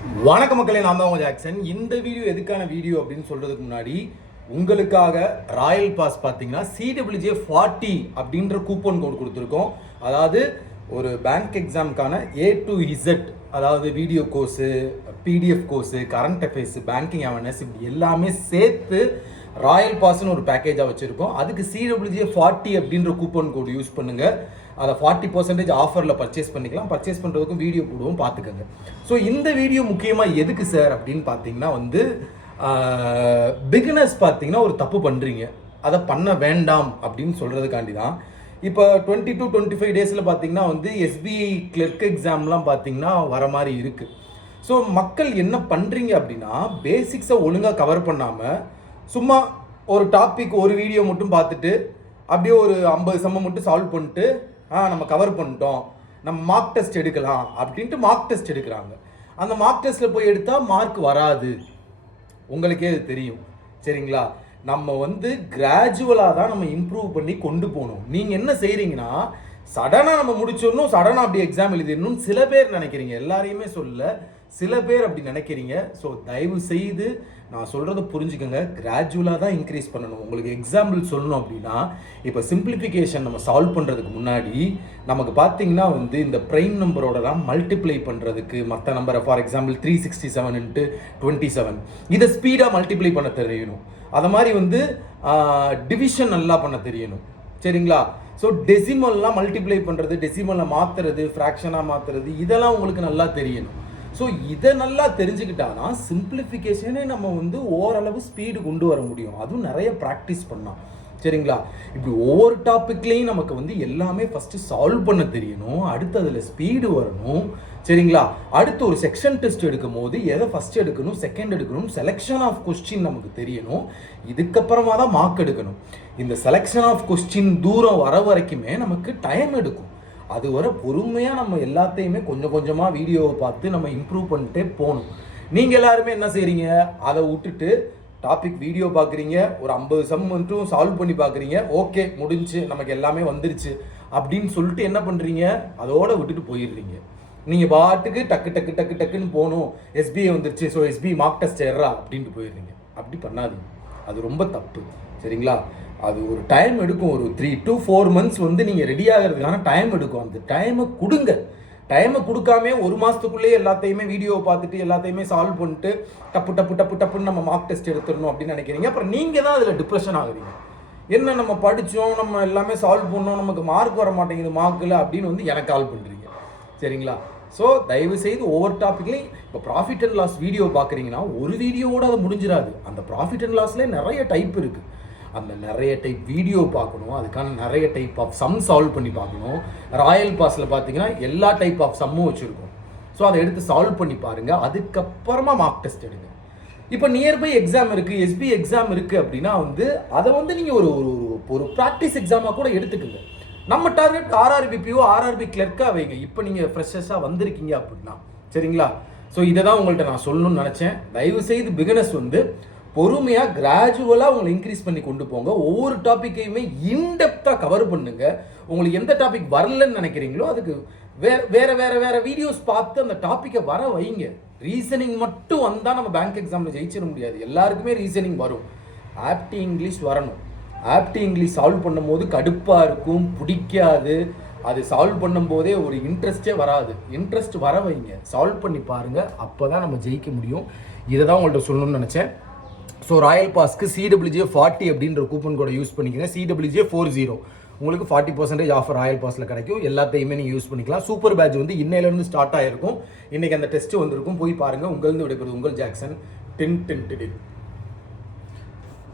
வணக்க மக்களே, நான் தான் உங்கள் ஜாக்சன். இந்த வீடியோ எதுக்கான வீடியோ அப்படின்னு சொல்கிறதுக்கு முன்னாடி உங்களுக்காக ராயல் பாஸ் பார்த்தீங்கன்னா CWJ 40 அப்படின்ற கூப்பன் கோட் கொடுத்துருக்கோம். அதாவது ஒரு பேங்க் எக்ஸாமுக்கான A to Z, அதாவது video course, PDF course, current affairs, banking awareness, இப்படி எல்லாமே சேர்த்து ராயல் பாஸ்ன்னு ஒரு பேக்கேஜாக வச்சுருக்கோம். அதுக்கு CWJ 40 அப்படின்ற கூப்பன் கோட் யூஸ் பண்ணுங்கள். அதை 40% ஆஃபரில் பர்ச்சேஸ் பண்ணிக்கலாம். பர்ச்சேஸ் பண்ணுறதுக்கும் வீடியோ போடுவோம், பார்த்துக்கோங்க. ஸோ இந்த வீடியோ முக்கியமாக எதுக்கு சார் அப்படின்னு பார்த்தீங்கன்னா பிகினர்ஸ் பார்த்தீங்கன்னா ஒரு தப்பு பண்ணுறீங்க, அதை பண்ண வேண்டாம் அப்படின்னு சொல்கிறதுக்காண்டி தான். இப்போ 20 to 25 டேஸில் பார்த்தீங்கன்னா SBI கிளர்க் எக்ஸாம்லாம் பார்த்தீங்கன்னா வர மாதிரி இருக்குது. ஸோ மக்கள் என்ன பண்ணுறீங்க அப்படின்னா, பேசிக்ஸை ஒழுங்காக கவர் பண்ணாமல் சும்மா ஒரு டாபிக் ஒரு வீடியோ மட்டும் பார்த்துட்டு அப்படியே ஒரு 50 சம்ம மட்டும் சால்வ் பண்ணிட்டு நம்ம கவர் பண்ணிட்டோம், நம்ம மார்க் டெஸ்ட் எடுக்கலாம் அப்படின்ட்டு மார்க் டெஸ்ட் எடுக்கிறாங்க. அந்த மார்க் டெஸ்ட்டில் போய் எடுத்தால் மார்க் வராது, உங்களுக்கே அது தெரியும். சரிங்களா? நம்ம கிராஜுவலாக தான் நம்ம இம்ப்ரூவ் பண்ணி கொண்டு போகணும். நீங்கள் என்ன செய்கிறீங்கன்னா, சடனாக நம்ம முடிச்சிடணும், சடனாக அப்படி எக்ஸாம் எழுதிடணும் சில பேர் நினைக்கிறீங்க. எல்லாரையுமே சொல்ல, சில பேர் அப்படி நினைக்கிறீங்க. ஸோ தயவு செய்து நான் சொல்கிறத புரிஞ்சுக்கோங்க. கிராஜுவலாக தான் இன்க்ரீஸ் பண்ணணும். உங்களுக்கு எக்ஸாம்பிள் சொல்லணும் அப்படின்னா, இப்போ சிம்பிளிஃபிகேஷன் நம்ம சால்வ் பண்ணுறதுக்கு முன்னாடி நமக்கு பார்த்தீங்கன்னா இந்த ப்ரைம் நம்பரோட தான் மல்டிப்ளை பண்ணுறதுக்கு மற்ற நம்பரை, ஃபார் எக்ஸாம்பிள் 367 × 27, இதை ஸ்பீடாக மல்டிப்ளை பண்ண தெரியணும். அது மாதிரி டிவிஷன் நல்லா பண்ண தெரியணும். சரிங்களா? ஸோ டெசிமல்லாம் மல்டிப்ளை பண்ணுறது, டெசிமலை மாற்றுறது, ஃப்ராக்ஷனாக மாற்றுறது, இதெல்லாம் உங்களுக்கு நல்லா தெரியணும். ஸோ இதை நல்லா தெரிஞ்சுக்கிட்டானா சிம்பிளிஃபிகேஷனே நம்ம ஓரளவு ஸ்பீடு கொண்டு வர முடியும். அதுவும் நிறைய ப்ராக்டிஸ் பண்ணலாம். சரிங்களா? இப்படி ஒவ்வொரு டாப்பிக்லேயும் நமக்கு எல்லாமே ஃபஸ்ட்டு சால்வ் பண்ண தெரியணும். அடுத்து அதில் ஸ்பீடு வரணும். சரிங்களா? அடுத்து ஒரு செக்ஷன் டெஸ்ட் எடுக்கும் போது எதை ஃபஸ்ட் எடுக்கணும், செகண்ட் எடுக்கணும், செலெக்ஷன் ஆஃப் கொஸ்டின் நமக்கு தெரியணும். இதுக்கப்புறமா தான் மார்க் எடுக்கணும். இந்த செலெக்ஷன் ஆஃப் கொஸ்டின் தூரம் வர வரைக்குமே நமக்கு டைம் எடுக்கும். அது வர பொறுமையாக நம்ம எல்லாத்தையுமே கொஞ்சம் கொஞ்சமாக வீடியோவை பார்த்து நம்ம இம்ப்ரூவ் பண்ணிட்டே போகணும். நீங்கள் எல்லாருமே என்ன செய்கிறீங்க, அதை விட்டுட்டு டாபிக் வீடியோ பார்க்குறீங்க, ஒரு 50 சம் மட்டும் சால்வ் பண்ணி பார்க்குறீங்க, ஓகே முடிஞ்சு நமக்கு எல்லாமே வந்துருச்சு அப்படின்னு சொல்லிட்டு என்ன பண்ணுறீங்க, அதோடு விட்டுட்டு போயிடுறீங்க. நீங்கள் பாட்டுக்கு டக்கு டக்கு டக்கு டக்குன்னு போகணும், SBI வந்துருச்சு, ஸோ SBI மார்க் டெஸ்ட் ஏறா அப்படின்ட்டு போயிடுறீங்க. அப்படி பண்ணாதீங்க, அது ரொம்ப தப்பு. சரிங்களா? அது ஒரு டைம் எடுக்கும். ஒரு 3 to 4 months நீங்கள் ரெடி ஆகிறதுக்கான டைம் எடுக்கும். அந்த டைமை கொடுங்க. டைமை கொடுக்காம ஒரு மாதத்துக்குள்ளேயே எல்லாத்தையுமே வீடியோவை பார்த்துட்டு எல்லாத்தையுமே சால்வ் பண்ணிட்டு டப்பு டப்பு டப்பு டப்புன்னு நம்ம மார்க் டெஸ்ட் எடுத்துடணும் அப்படின்னு நினைக்கிறீங்க. அப்புறம் நீங்கள் தான் அதில் டிப்ரெஷன் ஆகுறீங்க. என்ன நம்ம படித்தோம், நம்ம எல்லாமே சால்வ் பண்ணோம், நமக்கு மார்க் வர மாட்டேங்குது மார்க்கில் அப்படின்னு எனக்கு கால் பண்ணுறீங்க. சரிங்களா? ஸோ தயவு செய்து ஒவ்வொரு டாப்பிக்லையும், இப்போ ப்ராஃபிட் அண்ட் லாஸ் வீடியோ பார்க்குறீங்கன்னா ஒரு வீடியோவோடு அது முடிஞ்சிடாது. அந்த ப்ராஃபிட் அண்ட் லாஸ்லேயே நிறைய டைப் இருக்குது. அந்த நிறைய டைப் வீடியோ பார்க்கணும், அதுக்கான நிறைய டைப் ஆஃப் சம் சால்வ் பண்ணி பார்க்கணும். ராயல் பாஸில் பார்த்தீங்கன்னா எல்லா டைப் ஆஃப் சம்மும் வச்சுருக்கோம். ஸோ அதை எடுத்து சால்வ் பண்ணி பாருங்கள். அதுக்கப்புறமா மார்க் டெஸ்ட் எடுங்க. இப்போ நியர்பை எக்ஸாம் இருக்குது, SBI எக்ஸாம் இருக்குது அப்படின்னா அதை நீங்கள் ஒரு ப்ராக்டிஸ் எக்ஸாமாக கூட எடுத்துக்கோங்க. நம்ம டார்கெட் RRBPO, RRB கிளர்க்காக வைங்க. இப்போ நீங்கள் ஃப்ரெஷர்ஸாக வந்திருக்கீங்க அப்படின்னா. சரிங்களா? ஸோ இதை தான் உங்கள்கிட்ட நான் சொல்லணும்னு நினச்சேன். தயவு செய்து பிகினர்ஸ் பொறுமையாக கிராஜுவலாக உங்களை இன்க்ரீஸ் பண்ணி கொண்டு போங்க. ஒவ்வொரு டாப்பிக்கையுமே இன்டெப்த்தாக கவர் பண்ணுங்க. உங்களுக்கு எந்த டாபிக் வரலன்னு நினைக்கிறீங்களோ அதுக்கு வேற வீடியோஸ் பார்த்து அந்த டாப்பிக்கை வர வைங்க. ரீசனிங் மட்டும் வந்தால் நம்ம பேங்க் எக்ஸாமில் ஜெயிச்சிட முடியாது. எல்லாருக்குமே ரீசனிங் வரும். ஆப்டி இங்கிலீஷ் வரணும். ஆப்டி இங்கிலீஷ் சால்வ் பண்ணும் போது கடுப்பாக இருக்கும், பிடிக்காது. அது சால்வ் பண்ணும் போதே ஒரு இன்ட்ரெஸ்டே வராது. இன்ட்ரெஸ்ட் வர வைங்க, சால்வ் பண்ணி பாருங்கள். அப்போ தான் நம்ம ஜெயிக்க முடியும். இதை தான் உங்கள்கிட்ட சொல்லணும்னு நினச்சேன். ஸோ ராயல் பாஸ்க்கு CWJ 40 அப்படின்ற கூப்பன் கோடை யூஸ் பண்ணிக்கங்க. CWJ 40 உங்களுக்கு 40% ஆஃபர் ராயல் பாஸில் கிடைக்கும். எல்லாத்தையுமே நீங்கள் யூஸ் பண்ணிக்கலாம். சூப்பர் பேட்ச் இன்னையிலேருந்து ஸ்டார்ட் ஆகிருக்கும். இன்றைக்கி அந்த டெஸ்ட்டு வந்திருக்கும், போய் பாருங்கள். உங்களிருந்து விடைபெறுவது உங்கள் ஜாக்சன். டின் டின் டின்.